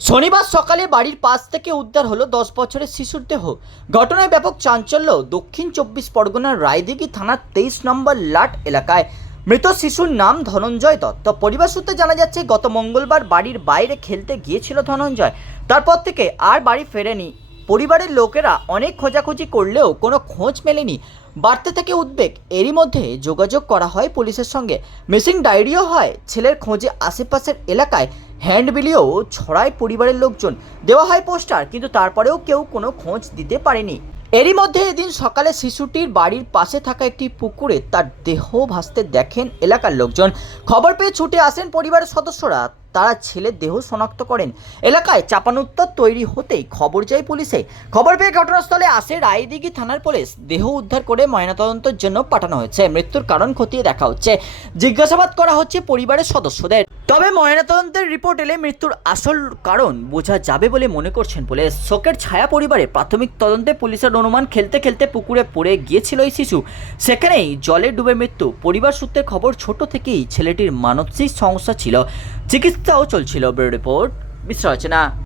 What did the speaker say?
শনিবার সকালে বাড়ির পাশ থেকে উদ্ধার হলো দশ বছরের শিশুর দেহ। ঘটনায় ব্যাপক চাঞ্চল্য। দক্ষিণ চব্বিশ পরগনার রায়দিঘি থানার তেইশ নম্বর লাট এলাকায় মৃত শিশুর নাম ধনঞ্জয় দত্ত। পরিবার সূত্রে জানা যাচ্ছে, গত মঙ্গলবার বাড়ির বাইরে খেলতে গিয়েছিল ধনঞ্জয়। তারপর থেকে আর বাড়ি ফেরেনি পরিবারের লোকেরা অনেক খোঁজাখুঁজি করলেও কোনো খোঁজ মেলেনি। বাড়তে থেকে উদ্বেগ, এরই মধ্যে যোগাযোগ করা হয় পুলিশের সঙ্গে। মিসিং ডায়েরিও হয়, ছেলের খোঁজে আশেপাশের এলাকায়। হ্যান্ডবিলিও ছড়ায় পরিবারের লোকজন। দেওয়া হয় পোস্টার, কিন্তু তারপরেও কেউ কোনো খোঁজ দিতে পারেনি। এরই মধ্যে এদিন সকালে শিশুটির বাড়ির পাশে থাকা একটি পুকুরে তার দেহ ভাসতে দেখেন এলাকার লোকজন। খবর পেয়ে ছুটে আসেন পরিবারের সদস্যরা। তারা ছেলে দেহ শনাক্ত করেন। এলাকায় চাপানুত্তর তৈরি হতেই খবর যায় পুলিশে। খবর পেয়ে ঘটনাস্থলে আসে রায়দিঘি থানার পুলিশ। দেহ উদ্ধার করে ময়নাতদন্তের জন্য পাঠানো হয়েছে। মৃত্যুর কারণ খতিয়ে দেখা হচ্ছে। জিজ্ঞাসাবাদ করা হচ্ছে পরিবারের সদস্যদের। তবে ময়নাতদন্তের রিপোর্ট এলে মৃত্যুর আসল কারণ বোঝা যাবে বলে মনে করছেন বলে শোকের ছায়া পরিবারে প্রাথমিক তদন্তে পুলিশের অনুমান খেলতে খেলতে পুকুরে পড়ে গিয়েছিল এই শিশু। সেখানেই জলে ডুবে মৃত্যু। পরিবার সূত্রে খবর, ছোট থেকেই ছেলেটির মানসিক সমস্যা ছিল। চিকিৎসাও চলছিল, ব্যুরো রিপোর্ট বিশ্লেষণা